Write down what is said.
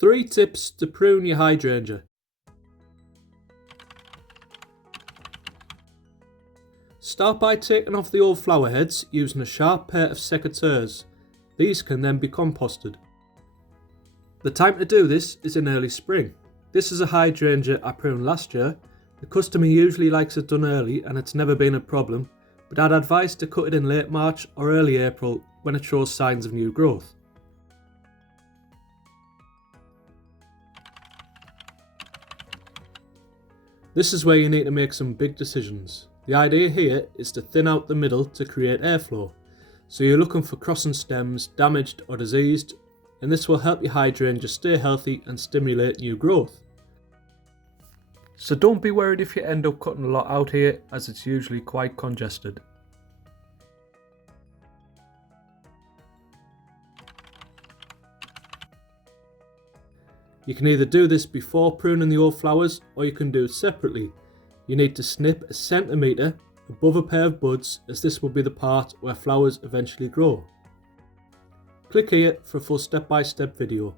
3 tips to prune your hydrangea. Start by taking off the old flower heads using a sharp pair of secateurs. These can then be composted. The time to do this is in early spring. This is a hydrangea I pruned last year. The customer usually likes it done early and it's never been a problem, but I'd advise to cut it in late March or early April when it shows signs of new growth. This is where you need to make some big decisions. The idea here is to thin out the middle to create airflow. So you're looking for crossing stems damaged or diseased, and this will help your hydrangea stay healthy and stimulate new growth. So don't be worried if you end up cutting a lot out here, as it's usually quite congested. You can either do this before pruning the old flowers, or you can do it separately. You need to snip a centimetre above a pair of buds, as this will be the part where flowers eventually grow. Click here for a full step-by-step video.